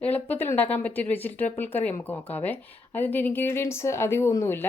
എളുപ്പത്തിൽ ഉണ്ടാക്കാൻ പറ്റിയൊരു വെജിറ്റബിൾ കറി നമുക്ക് നോക്കാവേ. അതിൻ്റെ ഇൻഗ്രീഡിയൻസ് അധികമൊന്നുമില്ല.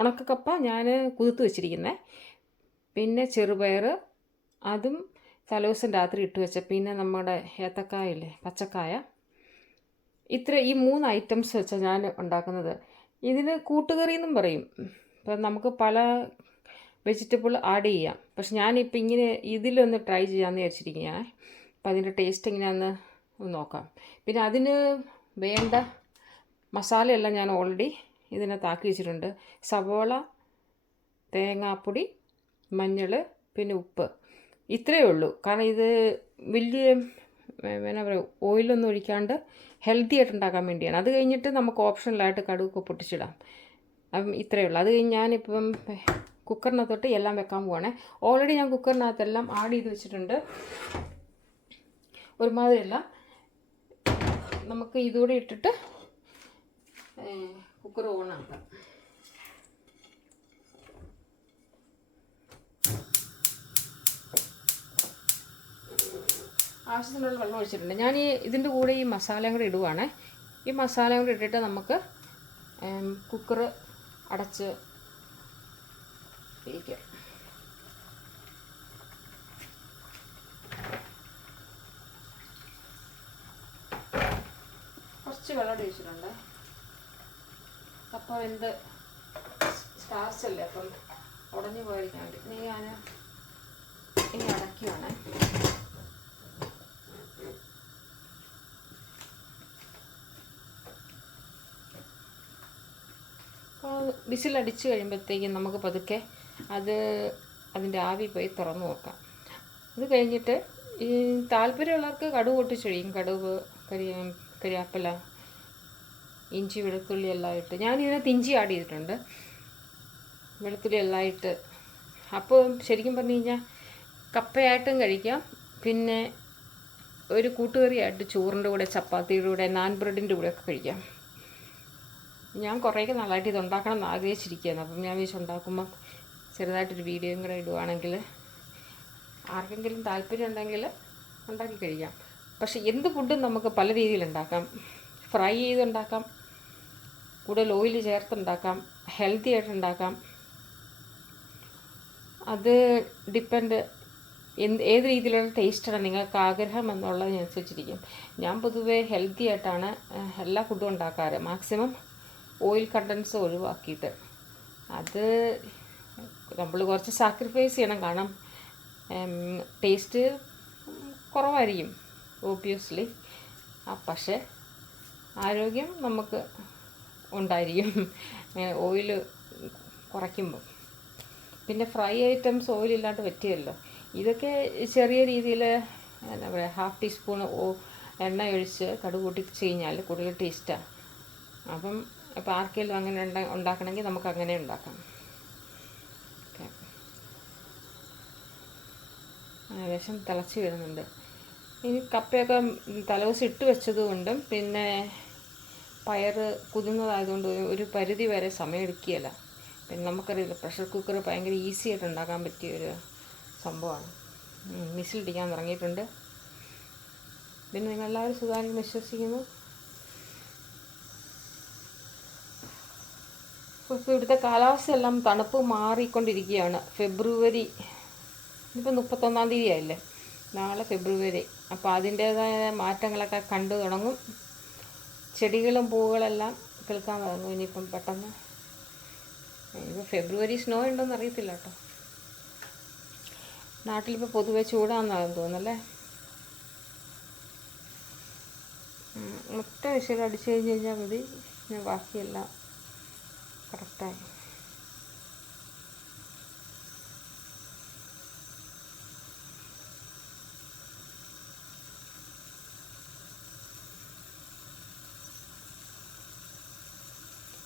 ഉണക്കക്കപ്പ ഞാൻ കുതിർത്ത് വെച്ചിരിക്കുന്നത്, പിന്നെ ചെറുപയർ, അതും തലേദിവസം രാത്രി ഇട്ട് വെച്ച, പിന്നെ നമ്മുടെ ഏത്തക്കായല്ലേ, പച്ചക്കായ, ഈ 3 ഐറ്റംസ് വെച്ചാൽ ഞാൻ ഉണ്ടാക്കുന്നത്. ഇതിന് കൂട്ടുകറി എന്നും പറയും. ഇപ്പം നമുക്ക് പല വെജിറ്റബിൾ ആഡ് ചെയ്യാം. പക്ഷെ ഞാനിപ്പോൾ ഇങ്ങനെ ഇതിലൊന്ന് ട്രൈ ചെയ്യാമെന്ന് വിചാരിച്ചിരിക്കുകയാണ്. അപ്പം അതിൻ്റെ ടേസ്റ്റ് എങ്ങനെയാണെന്ന് നോക്കാം. പിന്നെ അതിന് വേണ്ട മസാലയെല്ലാം ഞാൻ ഓൾറെഡി ഇതിനകത്താക്കി വെച്ചിട്ടുണ്ട്. സവോള, തേങ്ങാപ്പൊടി, മഞ്ഞൾ, പിന്നെ ഉപ്പ്, ഇത്രയേ ഉള്ളൂ. കാരണം ഇത് വലിയ എന്നാ പറയുക, ഓയിലൊന്നും ഒഴിക്കാണ്ട് ഹെൽത്തി ആയിട്ട് ഉണ്ടാക്കാൻ വേണ്ടിയാണ്. അത് കഴിഞ്ഞിട്ട് നമുക്ക് ഓപ്ഷണലായിട്ട് കടുകൊക്കെ പൊട്ടിച്ചിടാം. അപ്പം ഇത്രയേ ഉള്ളൂ. അത് കഴിഞ്ഞ് ഞാനിപ്പം കുക്കറിനകത്തോട്ട് എല്ലാം വെക്കാൻ പോവാണേ. ഓൾറെഡി ഞാൻ കുക്കറിനകത്തെല്ലാം ആഡ് ചെയ്ത് വെച്ചിട്ടുണ്ട്. ഒരുമാതിരിയല്ല, നമുക്ക് ഇതുകൂടെ ഇട്ടിട്ട് കുക്കർ ഓണാക്കാം. ആവശ്യത്തിനുള്ള വെള്ളം ഒഴിച്ചിട്ടുണ്ട്. ഞാൻ ഇതിൻ്റെ കൂടെ ഈ മസാലയും കൂടെ ഇടുവാണ്. ഈ മസാലയും കൂടെ ഇട്ടിട്ട് നമുക്ക് കുക്കർ അടച്ച് ഇരിക്കാം. കുറച്ച് വെള്ളം ഒഴിച്ചിട്ടുണ്ട്. അപ്പോൾ എന്ത് സ്റ്റാർച്ചല്ലേ, അപ്പം ഉടഞ്ഞു പോയിരിക്കാൻ വേണ്ടി ഞാൻ ഇനി അടയ്ക്കുവാണ്. അപ്പോൾ വിസിലടിച്ച് കഴിയുമ്പോഴത്തേക്കും നമുക്ക് പതുക്കെ അതിൻ്റെ ആവി പോയി തുറന്നു നോക്കാം. അത് കഴിഞ്ഞിട്ട് ഈ താല്പര്യമുള്ളവർക്ക് കടുക് പൊട്ടിച്ചൊഴിയും. കടുക്, കരിയാപ്പില, ഇഞ്ചി, വെളുത്തുള്ളി എല്ലാം ഇട്ട്. ഞാനിതിനകത്ത് ഇഞ്ചി ആഡ് ചെയ്തിട്ടുണ്ട്, വെളുത്തുള്ളി എല്ലാം ഇട്ട്. അപ്പോൾ ശരിക്കും പറഞ്ഞു കഴിഞ്ഞാൽ കപ്പയായിട്ടും കഴിക്കാം, പിന്നെ ഒരു കൂട്ടുകറിയായിട്ട് ചോറിൻ്റെ കൂടെ, ചപ്പാത്തിയുടെ കൂടെ, നാൻ ബ്രെഡിൻ്റെ കൂടെയൊക്കെ കഴിക്കാം. ഞാൻ കുറേയൊക്കെ നാളായിട്ട് ഇത് ഉണ്ടാക്കണം എന്ന് ആഗ്രഹിച്ചിരിക്കുകയാണ്. അപ്പം ഞാൻ ഉണ്ടാക്കുമ്പോൾ ചെറുതായിട്ടൊരു വീഡിയോയും കൂടെ ഇടുവാണെങ്കിൽ ആർക്കെങ്കിലും താല്പര്യം ഉണ്ടെങ്കിൽ ഉണ്ടാക്കി കഴിക്കാം. പക്ഷേ എന്ത് ഫുഡും നമുക്ക് പല രീതിയിലുണ്ടാക്കാം. ഫ്രൈ ചെയ്തുണ്ടാക്കാം, കൂടുതൽ ഓയിൽ ചേർത്തുണ്ടാക്കാം, ഹെൽത്തി ആയിട്ടുണ്ടാക്കാം. അത് ഡിപ്പെൻഡ് ഏത് രീതിയിലുള്ള ടേസ്റ്റാണ് നിങ്ങൾക്ക് ആഗ്രഹം എന്നുള്ളതിനനുസരിച്ചിരിക്കും. ഞാൻ പൊതുവേ ഹെൽത്തി ആയിട്ടാണ് എല്ലാ ഫുഡും ഉണ്ടാക്കാറ്. മാക്സിമം ഓയിൽ കണ്ടൻസ് ഒഴിവാക്കിയിട്ട്. അത് നമ്മൾ കുറച്ച് സാക്രിഫൈസ് ചെയ്യണം. കാരണം ടേസ്റ്റ് കുറവായിരിക്കും ഓബ്വിയസ്ലി, പക്ഷേ ആരോഗ്യം നമുക്ക് ഉണ്ടായിരിക്കും ഓയിൽ കുറയ്ക്കുമ്പോൾ. പിന്നെ ഫ്രൈ ഐറ്റംസ് ഓയിലില്ലാണ്ട് പറ്റിയല്ലോ. ഇതൊക്കെ ചെറിയ രീതിയിൽ എന്താ പറയുക, 1/2 ടീസ്പൂൺ എണ്ണ ഒഴിച്ച് കടുക് പൊട്ടിച്ച് കഴിഞ്ഞാൽ കൂടുതൽ ടേസ്റ്റാണ്. അപ്പോൾ ആർക്കെങ്കിലും അങ്ങനെ ഉണ്ടാക്കണമെങ്കിൽ നമുക്ക് അങ്ങനെ ഉണ്ടാക്കാം. ഓക്കെ, ഏകദേശം തിളച്ച് വരുന്നുണ്ട്. ഇനി കപ്പയൊക്കെ തലേദിവസം ഇട്ട് വെച്ചതുകൊണ്ടും പിന്നെ പയർ കുതിർന്നതായതുകൊണ്ട് ഒരു പരിധി വരെ സമയം എടുക്കുകയില്ല. പിന്നെ നമുക്കറിയില്ല, പ്രഷർ കുക്കർ ഭയങ്കര ഈസി ആയിട്ട് ഉണ്ടാക്കാൻ പറ്റിയൊരു സംഭവമാണ്. വിസിലടിക്കാൻ തുടങ്ങിയിട്ടുണ്ട്. പിന്നെ നിങ്ങളെല്ലാവരും സുഖമാണെന്ന് വിശ്വസിക്കുന്നു. ഇപ്പോൾ ഇവിടുത്തെ കാലാവസ്ഥയെല്ലാം തണുപ്പ് മാറിക്കൊണ്ടിരിക്കുകയാണ്. ഫെബ്രുവരി ഇപ്പം 31-ാം തീയതി ആയില്ലേ, നാളെ ഫെബ്രുവരി. അപ്പോൾ അതിൻ്റേതായ മാറ്റങ്ങളൊക്കെ കണ്ടു തുടങ്ങും. ചെടികളും പൂവുകളെല്ലാം കേൾക്കാൻ തുടങ്ങും ഇനിയിപ്പം പെട്ടെന്ന്. ഇപ്പോൾ ഫെബ്രുവരി സ്നോ ഉണ്ടോയെന്ന് അറിയത്തില്ല കേട്ടോ. നാട്ടിലിപ്പോൾ പൊതുവെ ചൂടാണെന്നാണ് തോന്നുന്നല്ലേ. ഒറ്റ വിഷയം അടിച്ചു കഴിഞ്ഞ് കഴിഞ്ഞാൽ മതി, ഞാൻ ബാക്കിയെല്ലാം കറക്റ്റായി.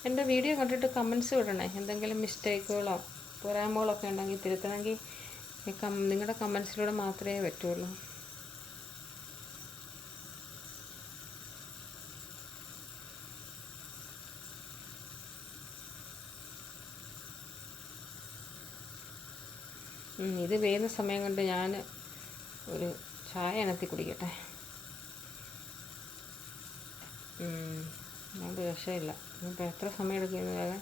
എൻ്റെ വീഡിയോ കണ്ടിട്ട് കമൻസ് വിടണേ. എന്തെങ്കിലും മിസ്റ്റേക്കുകളോ പോരായ്മകളോ ഒക്കെ ഉണ്ടെങ്കിൽ തിരുത്തണമെങ്കിൽ നിങ്ങളുടെ കമൻസിലൂടെ മാത്രമേ പറ്റുള്ളൂ. ഇത് വേകുന്ന സമയം കൊണ്ട് ഞാൻ ഒരു ചായ അനത്തി കുടിക്കട്ടെ. അതുകൊണ്ട് രക്ഷയില്ല. ഇനിയിപ്പോൾ എത്ര സമയം എടുക്കുന്നു വേഗം.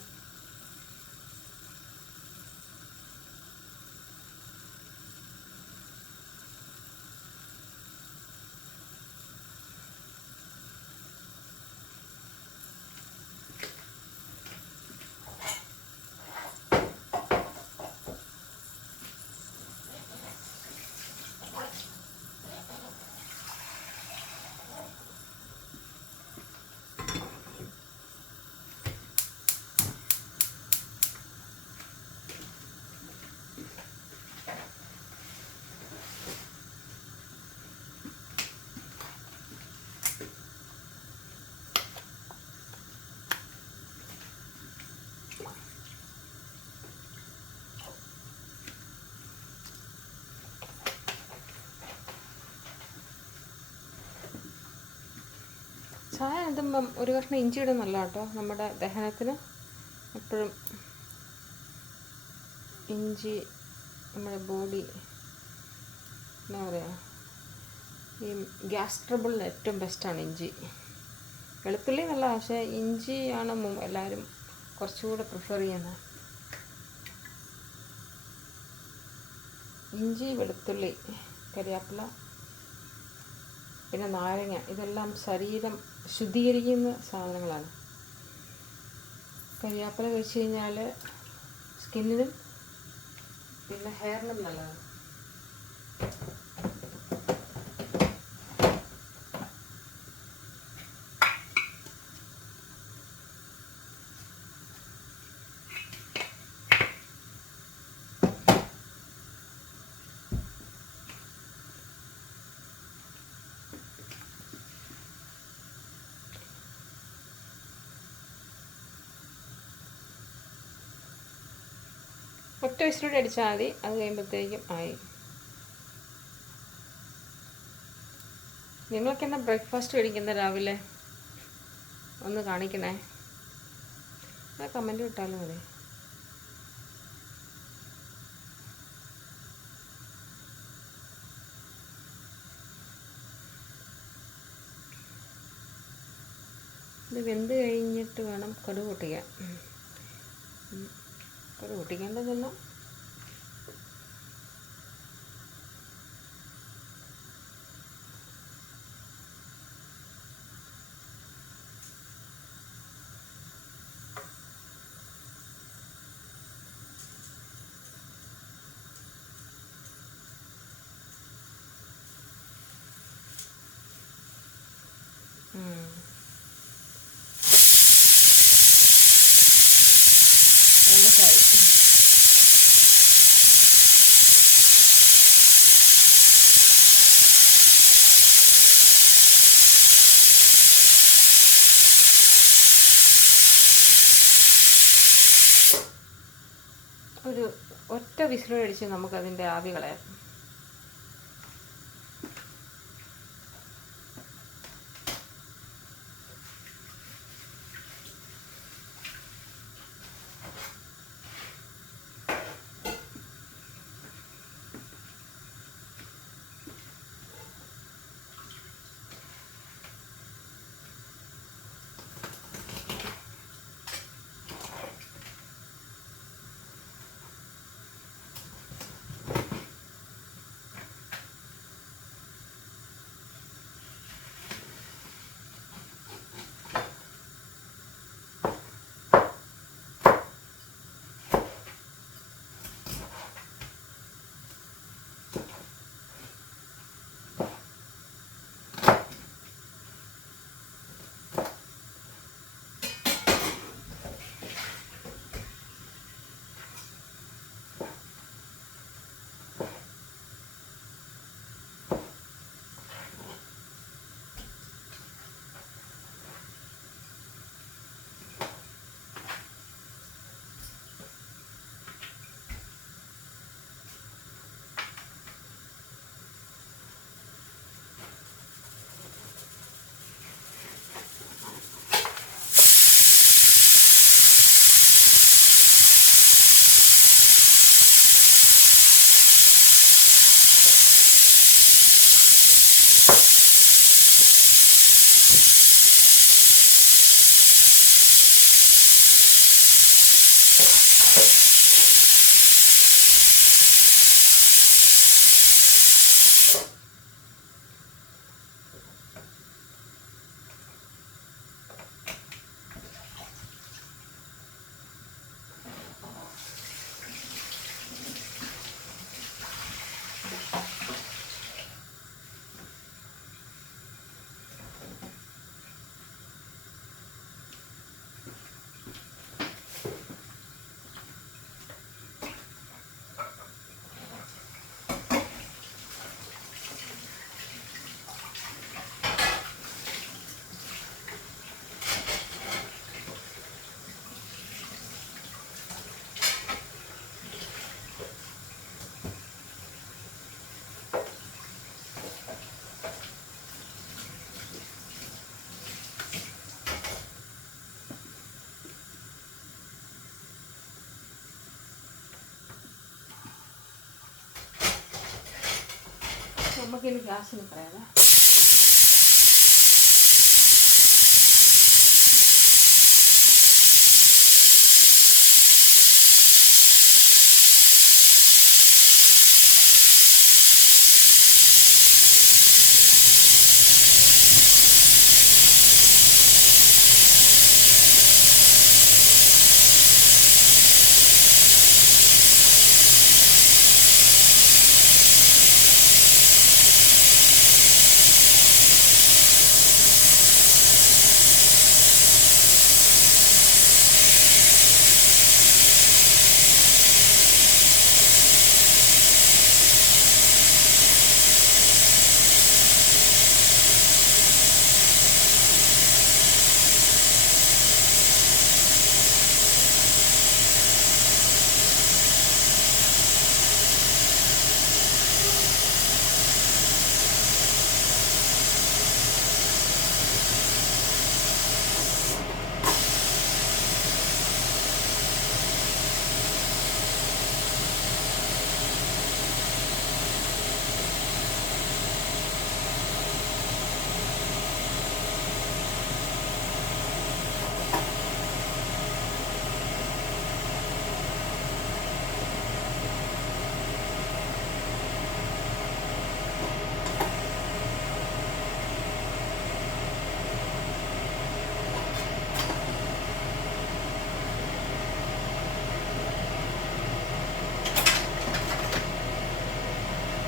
ചായ ഇടുമ്പം ഒരു കഷ്ണം ഇഞ്ചി ഇടുന്നല്ല കേട്ടോ, നമ്മുടെ ദഹനത്തിന് എപ്പോഴും ഇഞ്ചി നമ്മുടെ ബോഡി എന്താ പറയുക, ഈ ഗ്യാസ് ട്രബിളിന് ഏറ്റവും ബെസ്റ്റാണ് ഇഞ്ചി. വെളുത്തുള്ളി നല്ല, പക്ഷേ ഇഞ്ചിയാണ് എല്ലാവരും കുറച്ചുകൂടെ പ്രിഫർ ചെയ്യുന്നത്. ഇഞ്ചി, വെളുത്തുള്ളി, കരിയാപ്പില, പിന്നെ നാരങ്ങ, ഇതെല്ലാം ശരീരം ശുദ്ധീകരിക്കുന്ന സാധനങ്ങളാണ്. കരിയാപ്പില കഴിച്ച് കഴിഞ്ഞാൽ സ്കിന്നിനും പിന്നെ ഹെയറിനും നല്ലതാണ്. ഒറ്റ വിസിലൂടെ അടിച്ചാൽ മതി, അത് കഴിയുമ്പോഴത്തേക്കും ആയി. നിങ്ങളൊക്കെ എന്നാ ബ്രേക്ക്ഫാസ്റ്റ് കഴിക്കുന്ന രാവിലെ? ഒന്ന് കാണിക്കണേ, കമൻറ്റ് ഇട്ടാലും മതി. ഇത് വെന്ത് കഴിഞ്ഞിട്ട് വേണം കടുക് പൊട്ടിക്കാൻ. കടുക് പൊട്ടിക്കേണ്ടതെന്ന് ഒരു ഒറ്റ വിസിലടിച്ച് നമുക്കതിൻ്റെ ആവി കളയാം. നമുക്കിനി ഗ്യാസിന് കളയാം.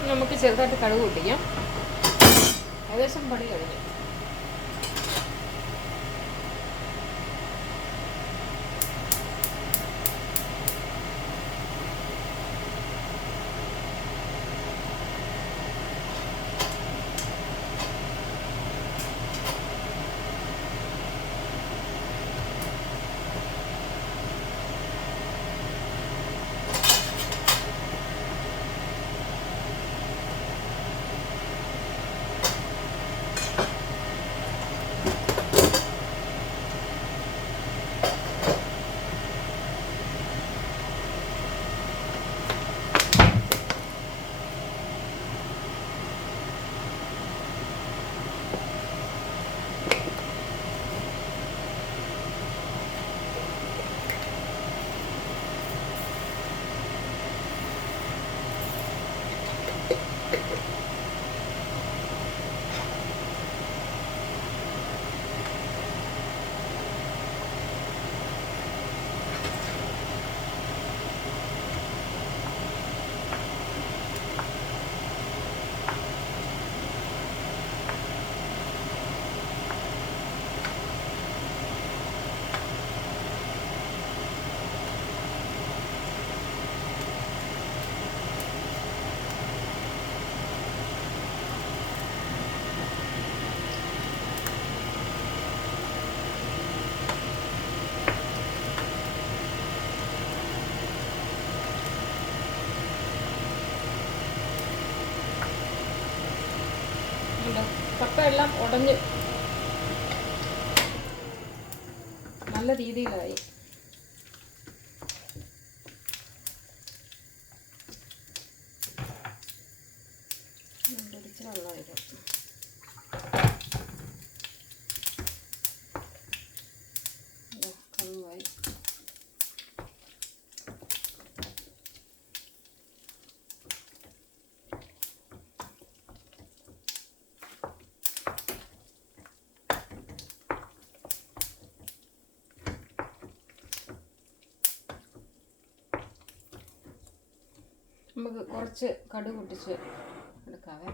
നമുക്ക് ചെറുതായിട്ട് കടുക് പൊട്ടിക്കാം. ഏകദേശം പണി കഴിഞ്ഞു. കപ്പ എല്ലാം ഉടഞ്ഞ് നല്ല രീതിയിലായി. ഇച്ചിരി വെള്ളമായിരുന്നു. കറുവായി. നമുക്ക് കുറച്ച് കടുക് പൊട്ടിച്ച് എടുക്കാവേ.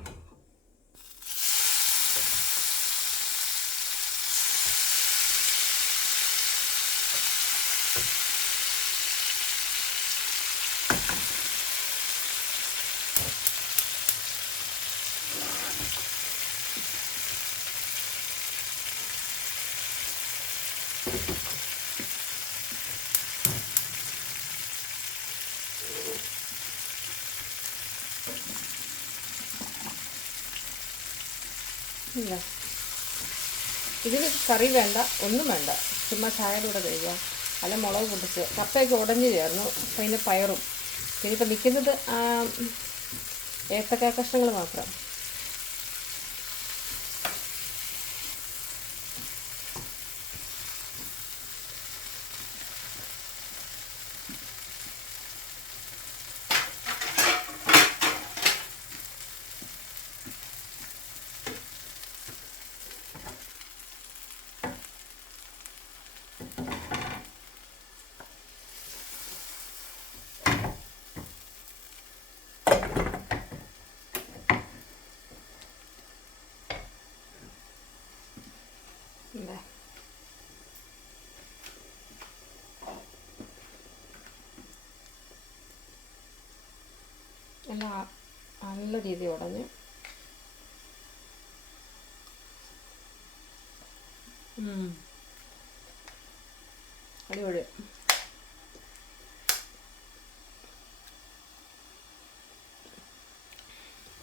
ഇല്ല, ഇതിന് കറി വേണ്ട, ഒന്നും വേണ്ട, ചുമ്മാ ചായയുടെ കൂടെ കഴിക്കുക. അല്ല മുളക് പൊട്ടിച്ച് കപ്പയൊക്കെ ഉടഞ്ഞു ചേർന്നു. അപ്പം അതിൻ്റെ പയറും പിന്നെ ഇപ്പം നിൽക്കുന്നത് ഏത്തക്കായ കഷ്ണങ്ങൾ മാത്രം. അല്ലേ? എല്ലാം നല്ല രീതിയിൽ ഉടഞ്ഞ് അടിപൊളി.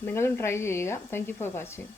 നിങ്ങളും ട്രൈ ചെയ്യുക. Thank you for watching.